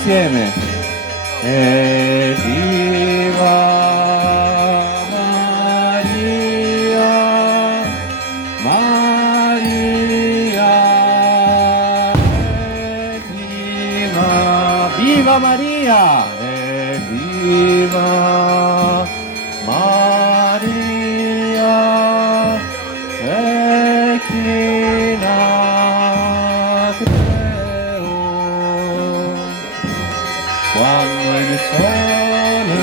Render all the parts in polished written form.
insieme. Viva Maria, Maria è prima. Viva Maria e viva Maria e chi Creo quando il sole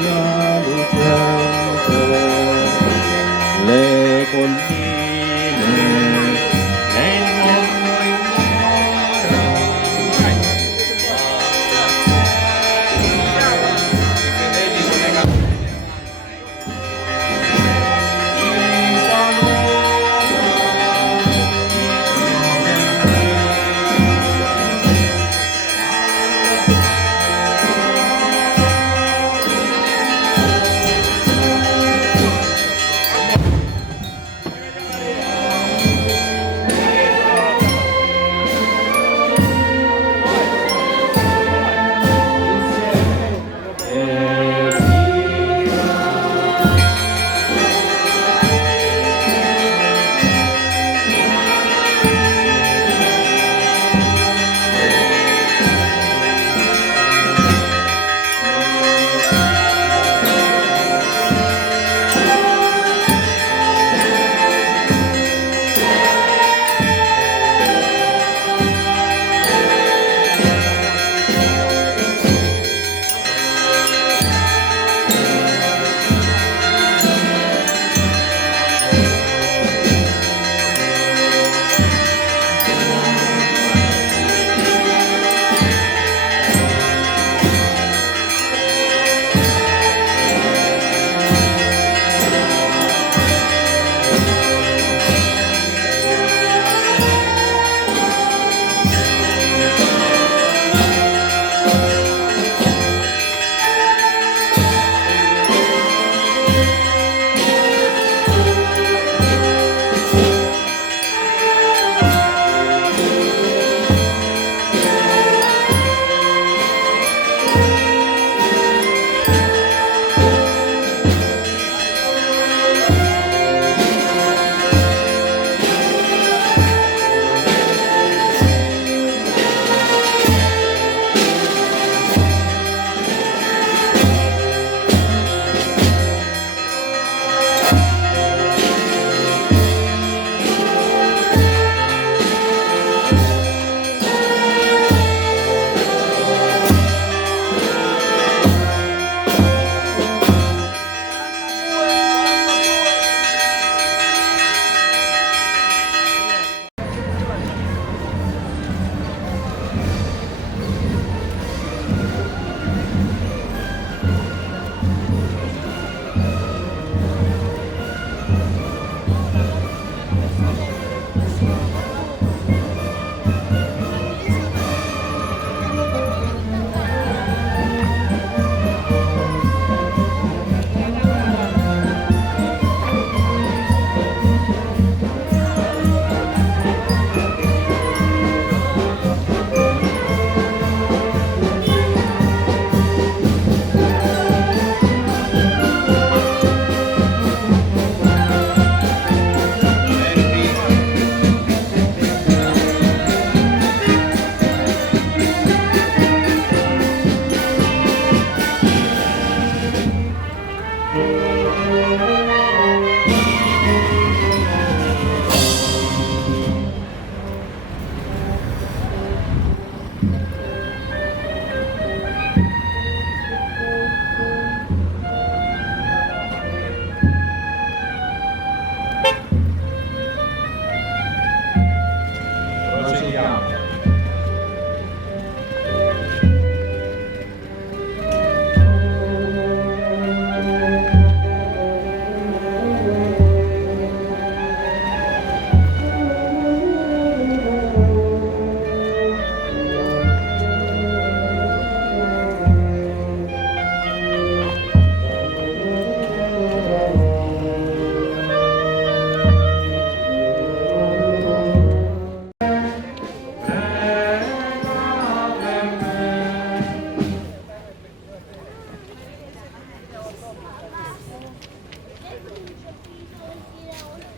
già lucente le colline e il mondo ignora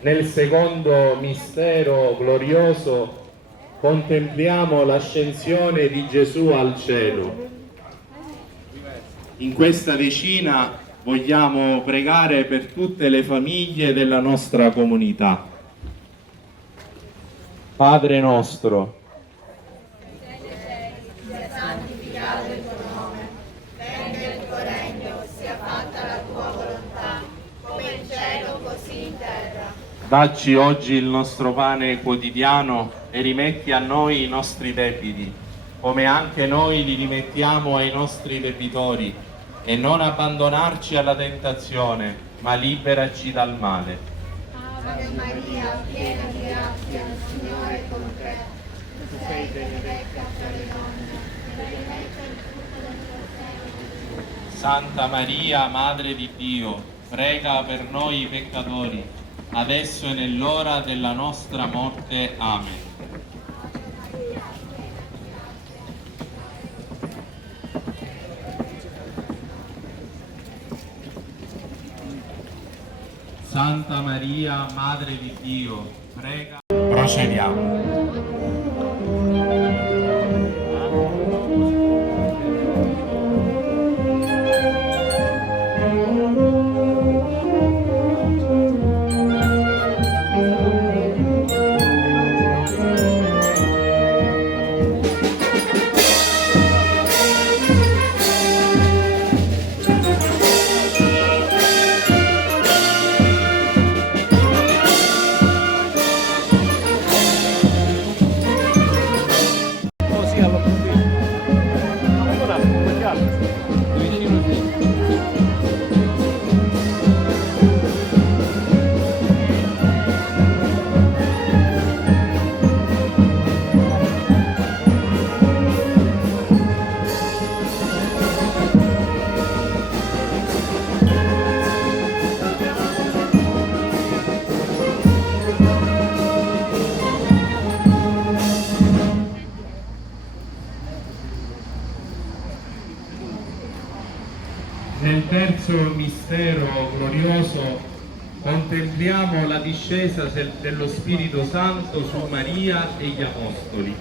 Nel secondo mistero glorioso contempliamo l'ascensione di Gesù al cielo. In questa decina vogliamo pregare per tutte le famiglie della nostra comunità. Padre nostro, sia santificato il tuo nome, venga il tuo regno, sia fatta la tua volontà, come in cielo così in terra. dacci oggi il nostro pane quotidiano e rimetti a noi i nostri debiti, come anche noi li rimettiamo ai nostri debitori, e non abbandonarci alla tentazione, ma liberaci dal male. Ave Maria, piena di grazia, il Signore è con te. Tu sei benedetta fra le donne, e benedetto il frutto del tuo seno, Gesù. Santa Maria, Madre di Dio, prega per noi peccatori, adesso e nell'ora della nostra morte. Amen. Santa Maria, Madre di Dio, prega. Procediamo. Nel terzo mistero glorioso contempliamo la discesa dello Spirito Santo su Maria e gli Apostoli.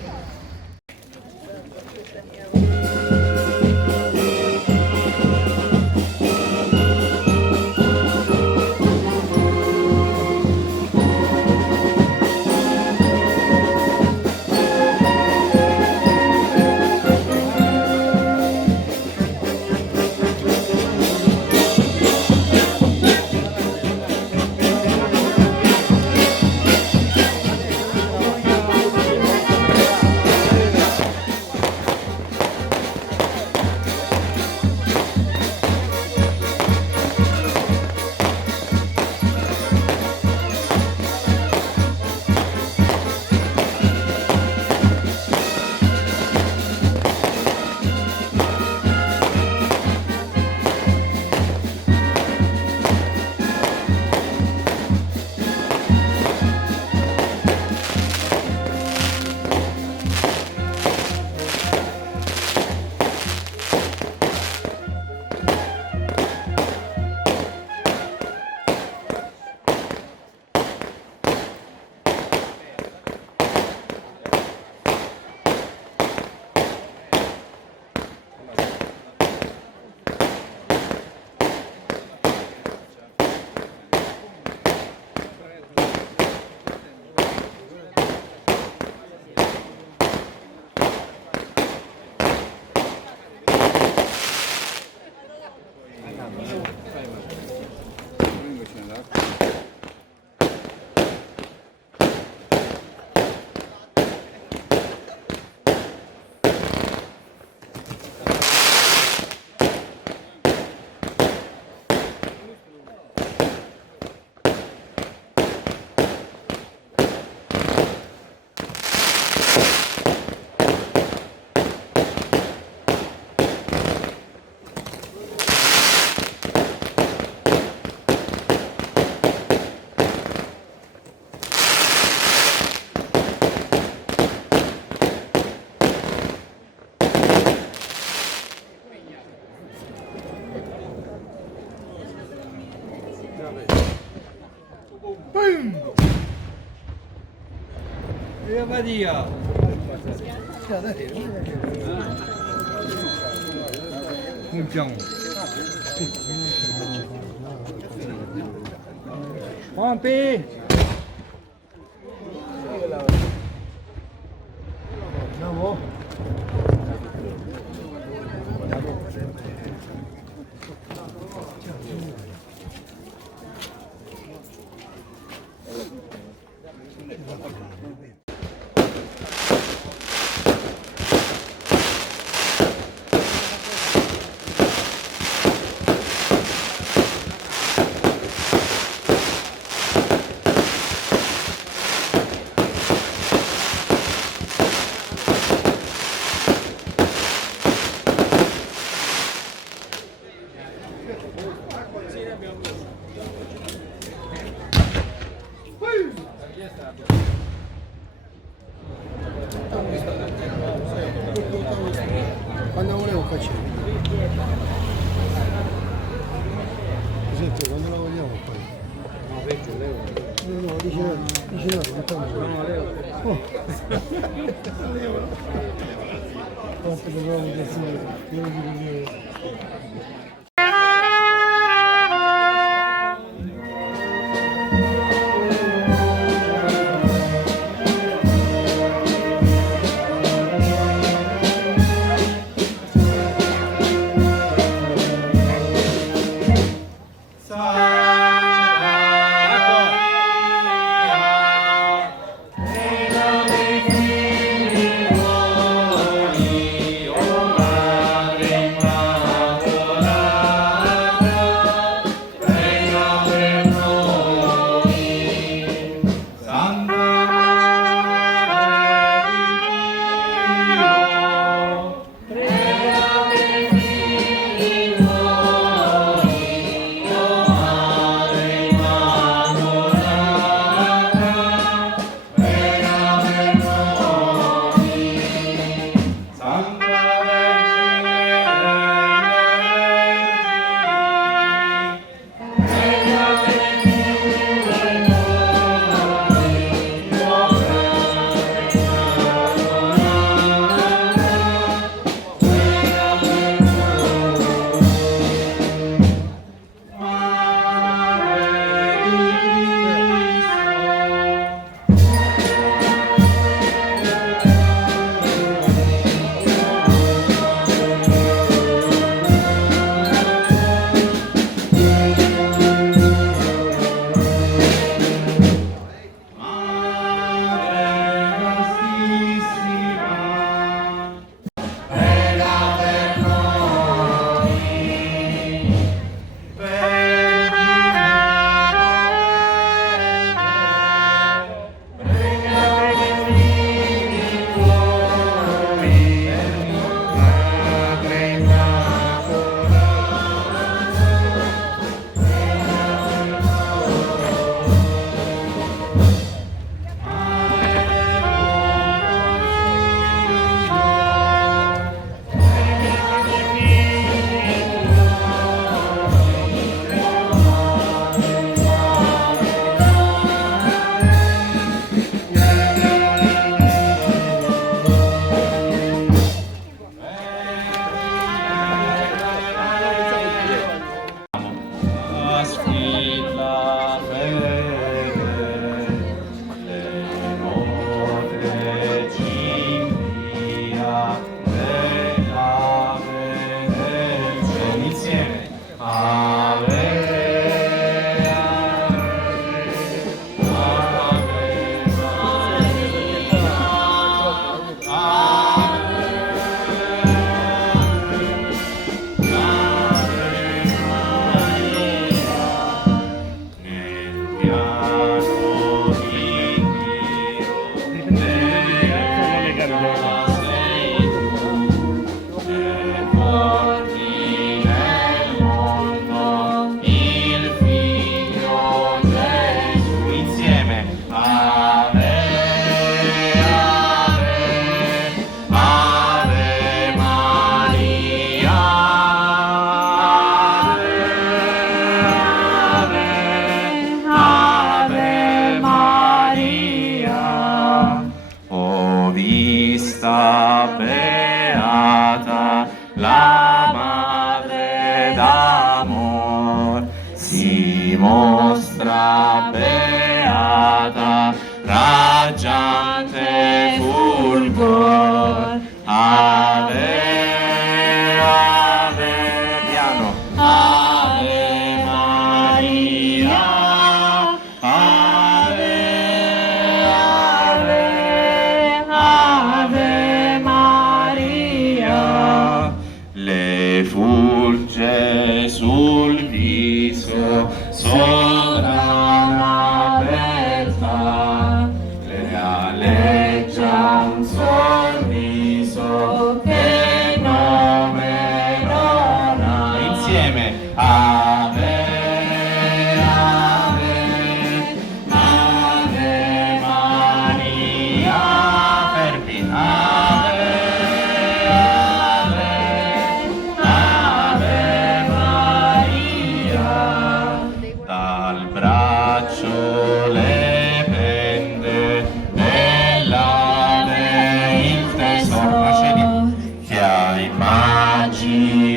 Ave Maria. 공장. Pompi. Andiamo. Quando volevo facciamo. Esatto, quando la vogliamo poi. No, peggio, Leo. No, dice no, facciamo. No, Leo. Oh. Quanto che provo di essere. Madre Immacolata.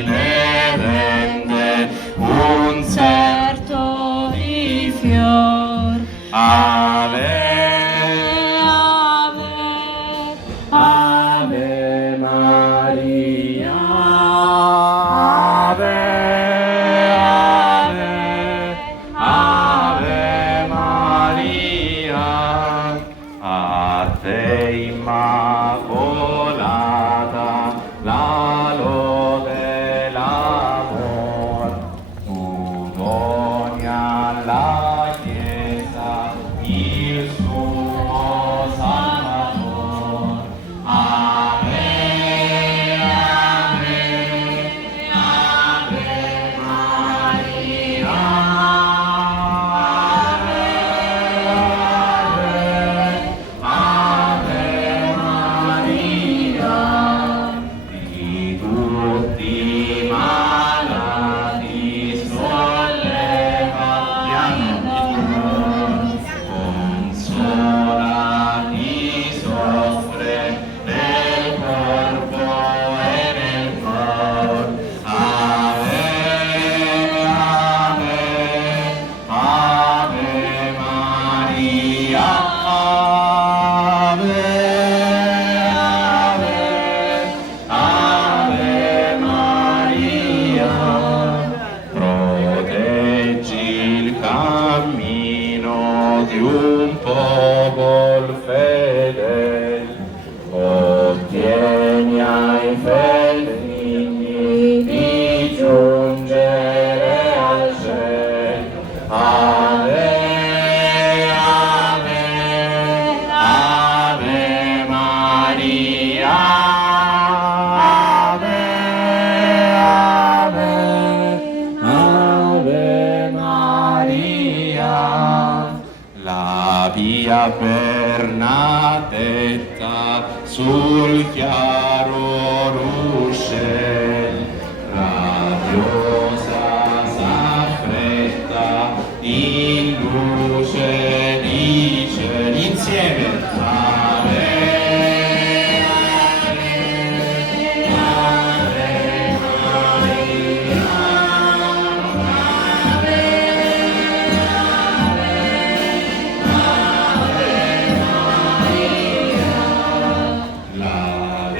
ne rende un certo di fior. Ave, Ave, Ave Maria, Ave, Ave, Ave Maria, a te immacolata, la lode, l'amor, tu doni alla Chiesa il suo Salvador. Ave, Ave, Ave Maria. Ave, Ave, Maria. Di tutti i malati solleva piano consola chi soffre nel corpo e nel cor. Ave, Ave, Ave Maria. Ave, Ave, Ave Maria. Proteggi il cammino di un popolo fedele, ottieni ai figli di giungere al cielo. Ave, Ave, Ave Maria. Ave, Ave, Ave Maria. La via Bernadetta sul chiaro ruscello, radiosa s'affretta in luce dice insieme. Ave, Ave, Ave Maria. La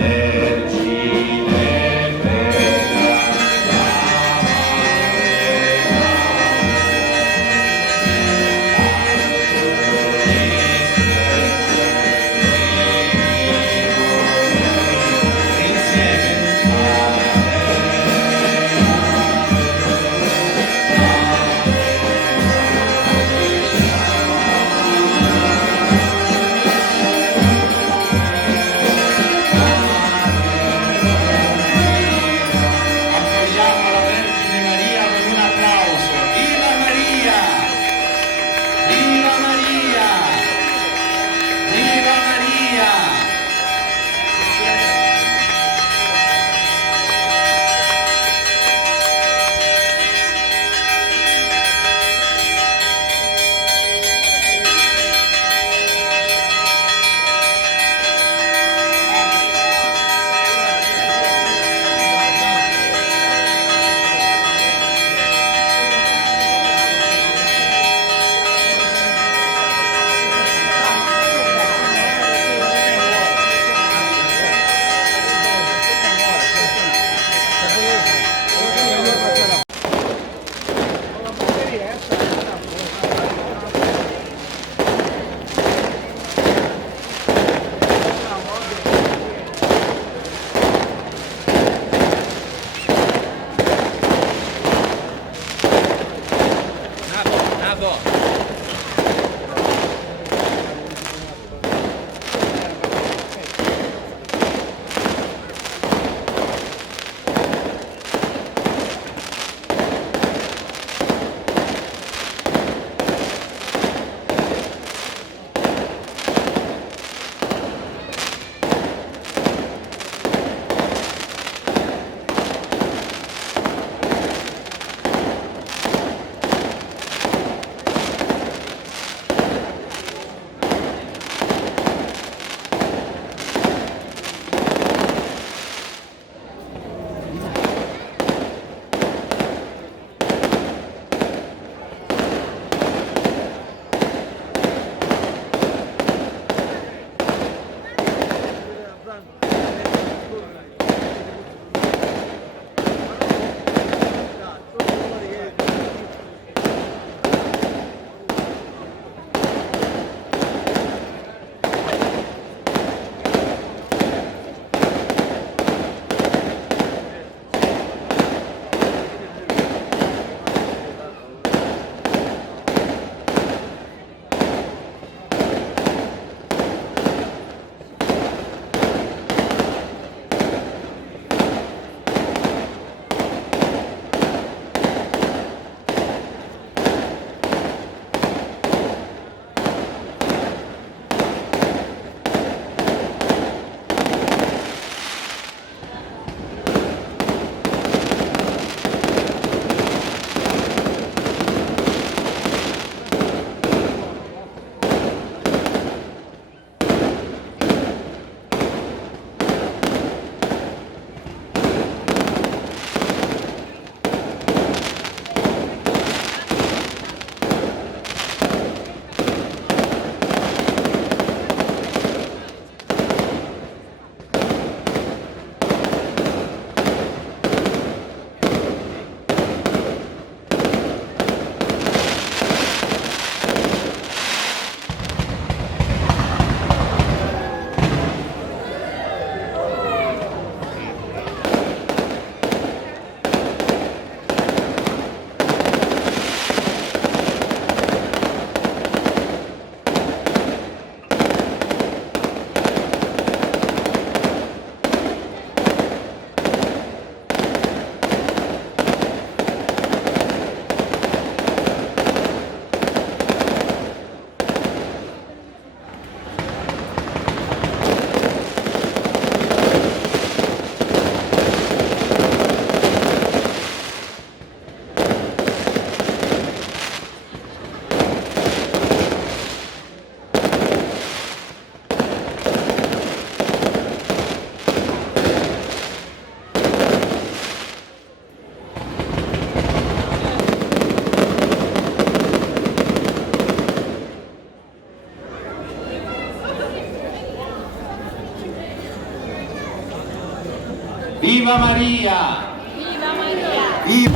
Viva Maria! Viva Maria!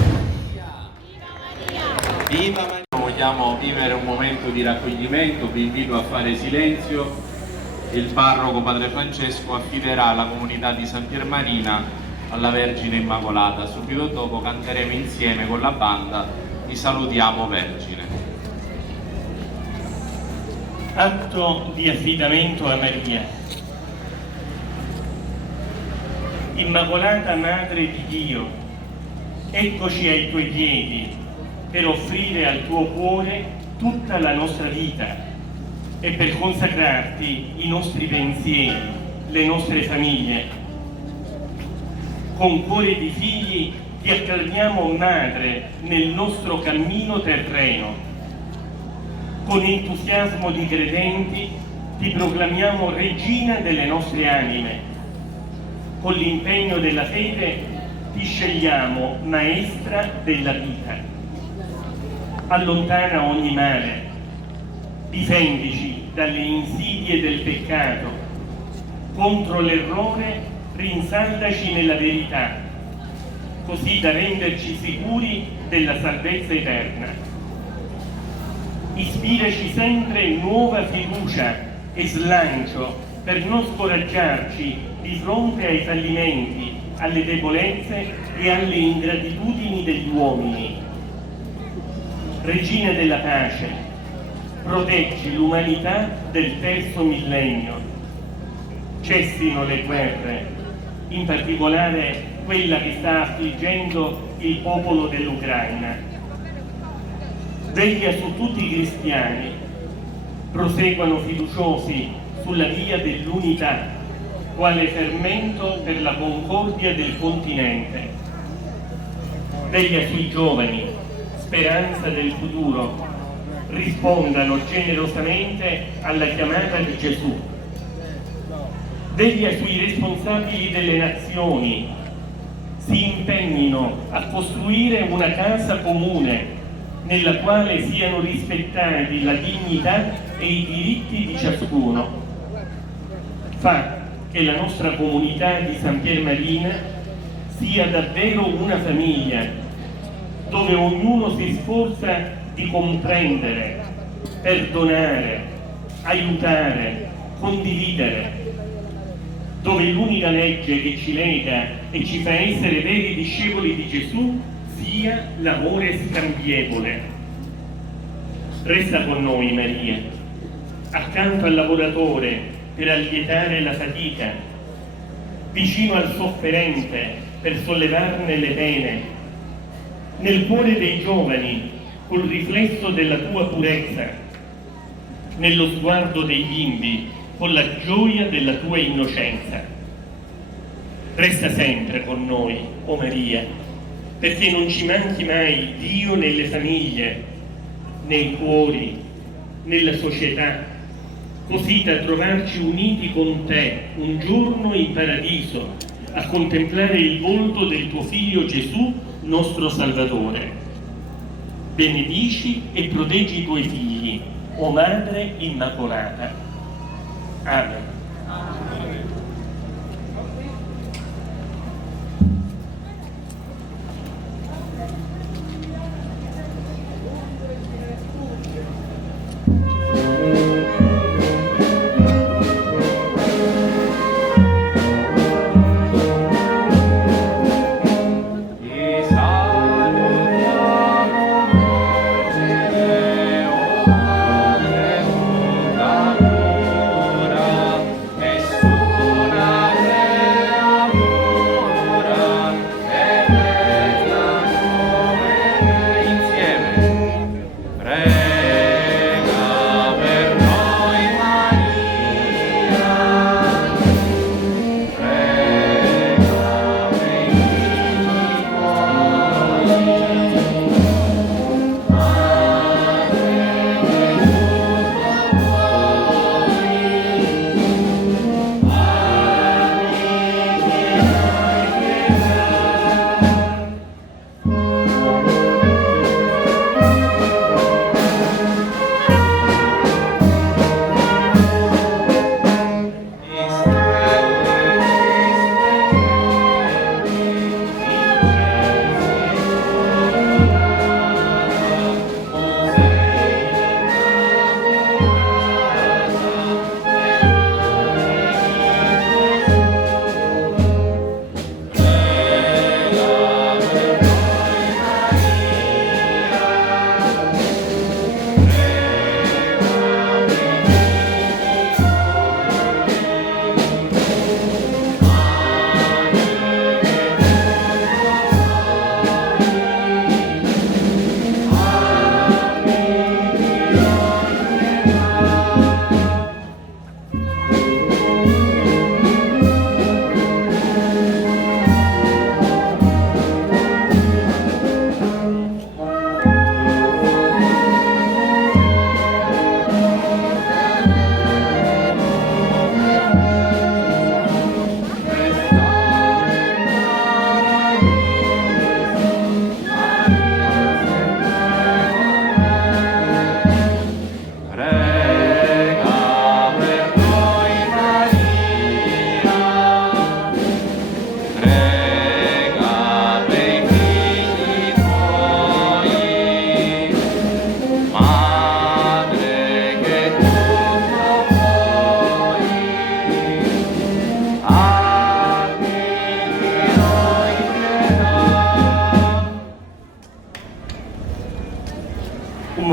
Viva Maria! Vogliamo vivere un momento di raccoglimento, vi invito a fare silenzio. Il parroco Padre Francesco affiderà la comunità di San Piermarina alla Vergine Immacolata. Subito dopo canteremo insieme con la banda Ti salutiamo Vergine. Atto di affidamento a Maria. Immacolata Madre di Dio, eccoci ai tuoi piedi per offrire al tuo cuore tutta la nostra vita e per consacrarti i nostri pensieri, le nostre famiglie. Con cuore di figli ti acclamiamo Madre nel nostro cammino terreno. Con entusiasmo di credenti ti proclamiamo Regina delle nostre anime. Con l'impegno della fede ti scegliamo Maestra della vita. Allontana ogni male, difendici dalle insidie del peccato, contro l'errore rinsaldaci nella verità, così da renderci sicuri della salvezza eterna. Ispiraci sempre nuova fiducia e slancio per non scoraggiarci di fronte ai fallimenti, alle debolezze e alle ingratitudini degli uomini. Regina della pace, proteggi l'umanità del terzo millennio. Cessino le guerre, in particolare quella che sta affliggendo il popolo dell'Ucraina. Veglia su tutti i cristiani, proseguano fiduciosi sulla via dell'unità, quale fermento per la concordia del continente. Veglia sui giovani, speranza del futuro, rispondano generosamente alla chiamata di Gesù. Veglia sui responsabili delle nazioni, si impegnino a costruire una casa comune nella quale siano rispettati la dignità e i diritti di ciascuno. Fa che la nostra comunità di San Piermarina sia davvero una famiglia, dove ognuno si sforza di comprendere, perdonare, aiutare, condividere, dove l'unica legge che ci lega e ci fa essere veri discepoli di Gesù sia l'amore scambievole. Resta con noi, Maria, accanto al lavoratore per allietare la fatica, vicino al sofferente per sollevarne le pene, nel cuore dei giovani col riflesso della tua purezza, nello sguardo dei bimbi con la gioia della tua innocenza. Resta sempre con noi, o Maria, perché non ci manchi mai Dio nelle famiglie, nei cuori, nella società, così da trovarci uniti con te un giorno in paradiso a contemplare il volto del tuo Figlio Gesù, nostro Salvatore. Benedici e proteggi i tuoi figli, o Madre Immacolata. Amen.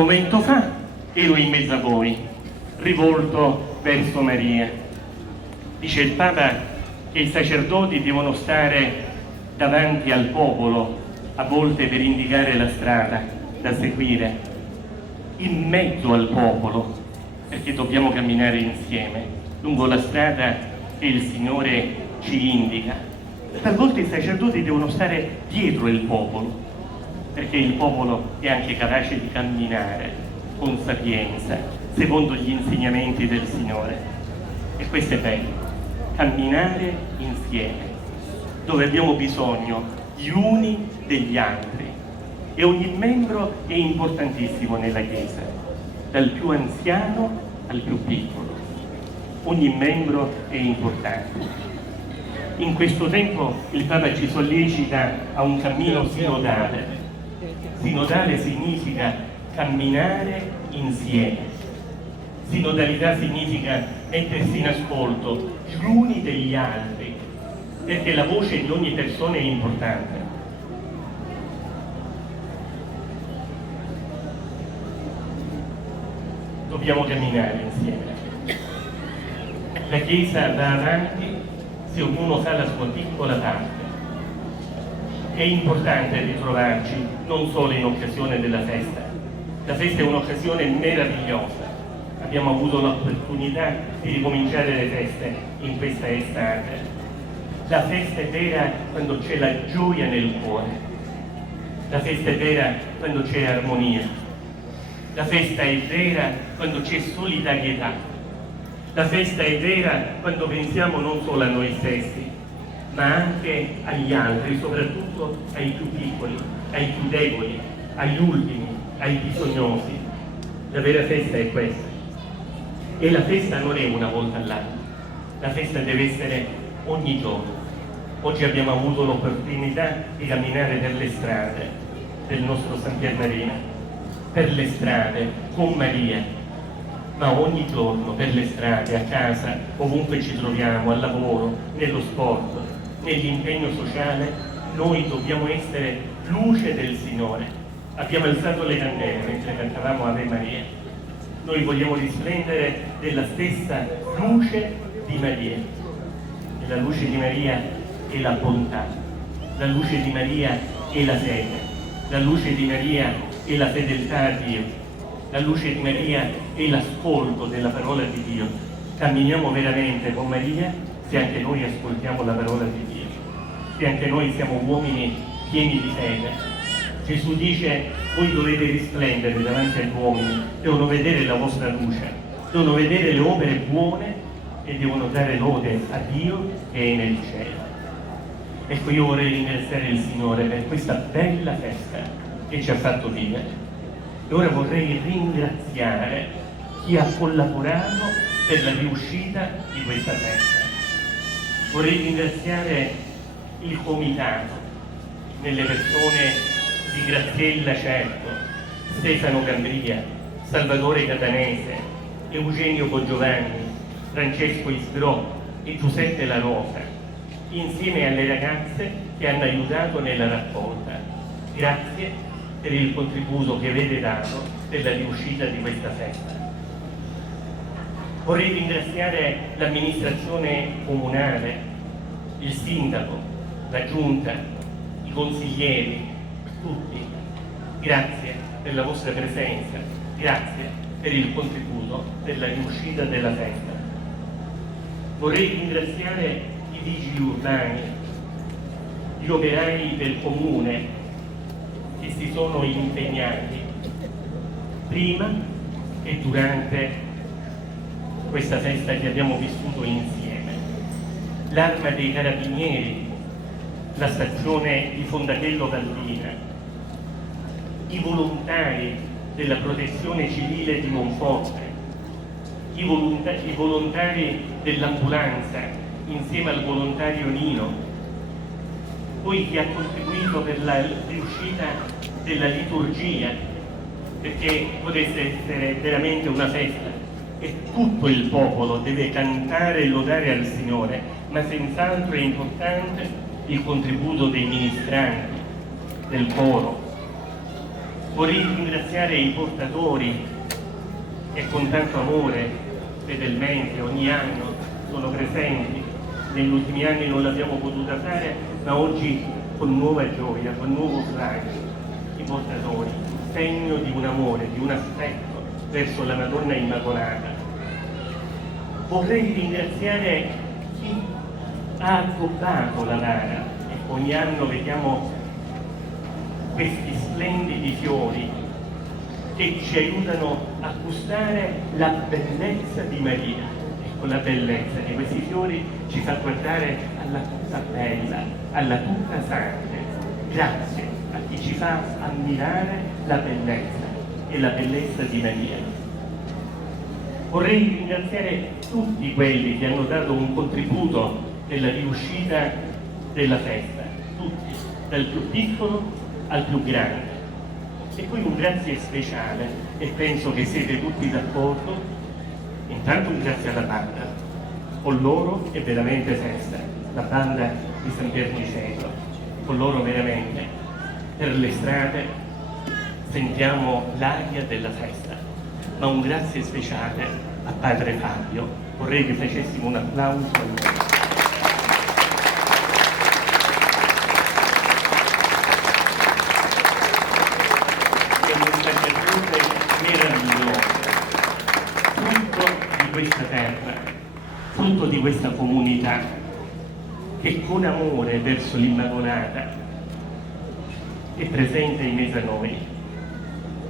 momento fa ero in mezzo a voi, rivolto verso Maria. Dice il Papa che i sacerdoti devono stare davanti al popolo, a volte per indicare la strada da seguire, in mezzo al popolo, perché dobbiamo camminare insieme lungo la strada che il Signore ci indica. Talvolta i sacerdoti devono stare dietro il popolo, perché il popolo è anche capace di camminare con sapienza, secondo gli insegnamenti del Signore. E questo è bello, camminare insieme, dove abbiamo bisogno gli uni degli altri. E ogni membro è importantissimo nella Chiesa, dal più anziano al più piccolo. Ogni membro è importante. In questo tempo il Papa ci sollecita a un cammino sinodale. Sinodale significa camminare insieme. Sinodalità significa mettersi in ascolto gli uni degli altri, perché la voce di ogni persona è importante. Dobbiamo camminare insieme. La Chiesa va avanti se ognuno fa la sua piccola parte. È importante ritrovarci non solo in occasione della festa. La festa è un'occasione meravigliosa. Abbiamo avuto l'opportunità di ricominciare le feste in questa estate. La festa è vera quando c'è la gioia nel cuore. La festa è vera quando c'è armonia. La festa è vera quando c'è solidarietà. La festa è vera quando pensiamo non solo a noi stessi, ma anche agli altri, soprattutto ai più piccoli, ai più deboli, agli ultimi, ai bisognosi. La vera festa è questa. E la festa non è una volta all'anno, la festa deve essere ogni giorno. Oggi abbiamo avuto l'opportunità di camminare per le strade del nostro San Pier Marina, per le strade con Maria, ma ogni giorno per le strade, a casa, ovunque ci troviamo, al lavoro, nello sport, nell'impegno sociale, noi dobbiamo essere luce del Signore. Abbiamo alzato le candele mentre cantavamo Ave Maria. Noi vogliamo risplendere della stessa luce di Maria. E la luce di Maria è la bontà, la luce di Maria è la fede, la luce di Maria è la fedeltà a Dio, la luce di Maria è l'ascolto della parola di Dio. Camminiamo veramente con Maria se anche noi ascoltiamo la parola di Dio, se anche noi siamo uomini pieni di fede. Gesù dice: voi dovete risplendere davanti agli uomini, devono vedere la vostra luce, devono vedere le opere buone e devono dare lode a Dio che è nel cielo. Ecco, io vorrei ringraziare il Signore per questa bella festa che ci ha fatto vivere. E ora vorrei ringraziare chi ha collaborato per la riuscita di questa festa. Vorrei ringraziare il comitato, nelle persone di Graziella Certo, Stefano Gambria, Salvatore Catanese, Eugenio Boggiovanni, Francesco Isgrò e Giuseppe La Rosa, insieme alle ragazze che hanno aiutato nella raccolta. Grazie per il contributo che avete dato per la riuscita di questa festa. Vorrei ringraziare l'amministrazione comunale, il sindaco, la giunta, i consiglieri, tutti. Grazie per la vostra presenza, grazie per il contributo per la riuscita della festa. Vorrei ringraziare i vigili urbani, gli operai del comune che si sono impegnati prima e durante questa festa che abbiamo vissuto insieme. L'Arma dei Carabinieri, la stazione di Fondatello Valdina, i volontari della Protezione Civile di Monforte, i volontari dell'ambulanza insieme al volontario Nino, poi chi ha contribuito per la riuscita della liturgia, perché potesse essere veramente una festa e tutto il popolo deve cantare e lodare al Signore, ma senz'altro è importante il contributo dei ministranti, del coro, Vorrei ringraziare i portatori che con tanto amore, fedelmente, ogni anno sono presenti. Negli ultimi anni non l'abbiamo potuta fare, ma oggi con nuova gioia, con nuovo coraggio, i portatori, segno di un amore, di un affetto verso la Madonna Immacolata. Vorrei ringraziare chi ha addobbato la vara. Ogni anno vediamo questi splendidi fiori che ci aiutano a gustare la bellezza di Maria. Ecco, la bellezza di questi fiori ci fa guardare alla tutta bella, alla tutta sante. Grazie a chi ci fa ammirare la bellezza e la bellezza di Maria. Vorrei ringraziare tutti quelli che hanno dato un contributo nella riuscita della festa, tutti, dal più piccolo al più grande. E poi un grazie speciale, e penso che siete tutti d'accordo, intanto un grazie alla banda. Con loro è veramente festa, la banda di San Piernicetro. Con loro veramente per le strade sentiamo l'aria della festa. Ma un grazie speciale a Padre Fabio. Vorrei che facessimo un applauso a lui. Meraviglioso, frutto di questa terra, frutto di questa comunità che con amore verso l'Immacolata è presente in mezzo a noi,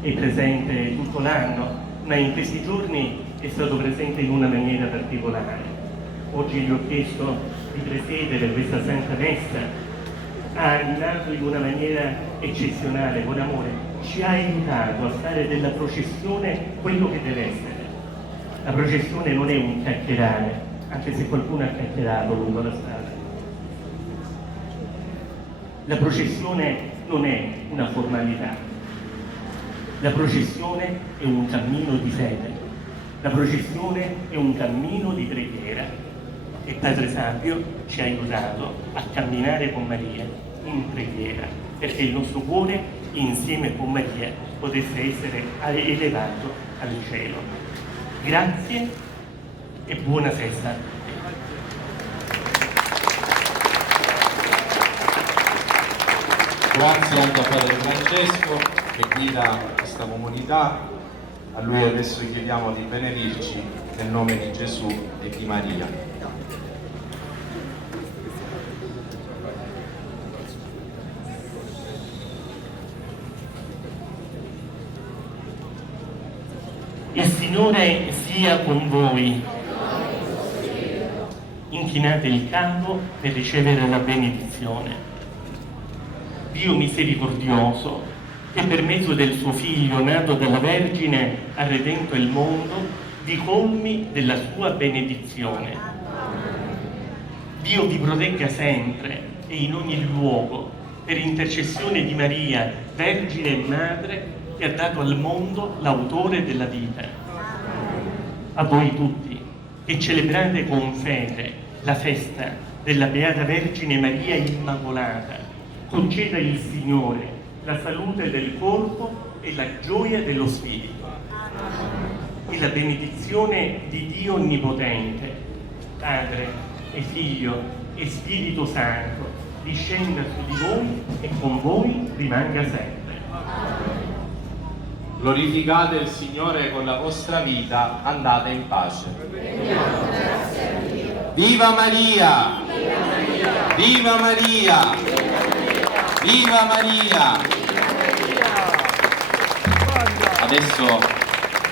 è presente tutto l'anno, ma in questi giorni è stato presente in una maniera particolare. Oggi gli ho chiesto di presiedere questa Santa Messa, ha animato in una maniera eccezionale, con amore, ci ha aiutato a fare della processione quello che deve essere. La processione non è un chiacchierare, anche se qualcuno ha chiacchierato lungo la strada. La processione non è una formalità, la processione è un cammino di fede, la processione è un cammino di preghiera e Padre Fabio ci ha aiutato a camminare con Maria in preghiera, perché il nostro cuore insieme con Maria potesse essere elevato al cielo. Grazie e buona festa. Grazie anche a Padre Francesco che guida questa comunità. A lui adesso gli chiediamo di benedirci nel nome di Gesù e di Maria. Il Signore sia con voi. Inchinate il capo per ricevere la benedizione. Dio misericordioso, che per mezzo del suo Figlio nato dalla Vergine ha redento il mondo, vi colmi della sua benedizione. Dio vi protegga sempre e in ogni luogo, per intercessione di Maria, Vergine e Madre, che ha dato al mondo l'autore della vita. A voi tutti, che celebrate con fede la festa della Beata Vergine Maria Immacolata, conceda il Signore la salute del corpo e la gioia dello spirito. E la benedizione di Dio Onnipotente, Padre e Figlio e Spirito Santo, discenda su di voi e con voi rimanga sempre. Glorificate il Signore con la vostra vita, andate in pace. Viva Maria! Viva Maria! Viva Maria! Adesso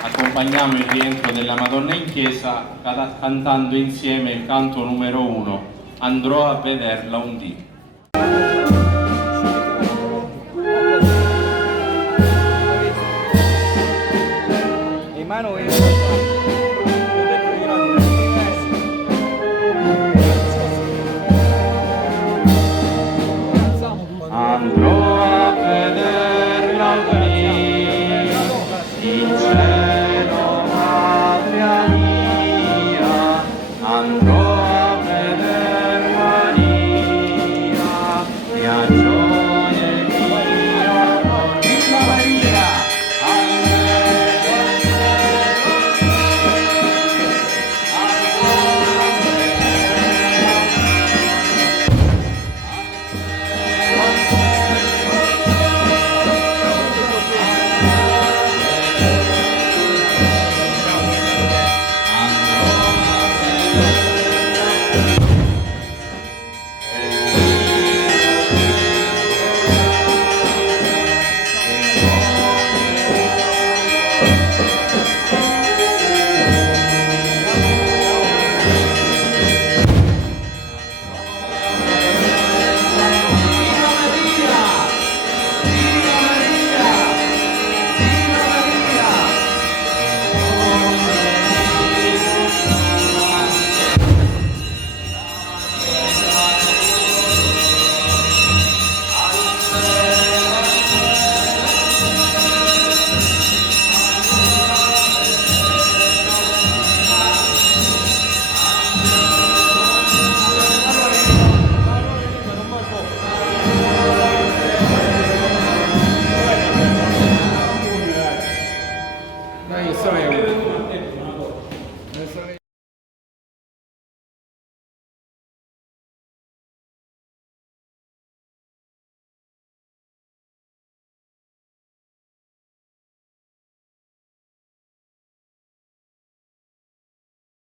accompagniamo il rientro della Madonna in chiesa cantando insieme il canto numero 1, Andrò a vederla un dì. Andrò a vederla un dì.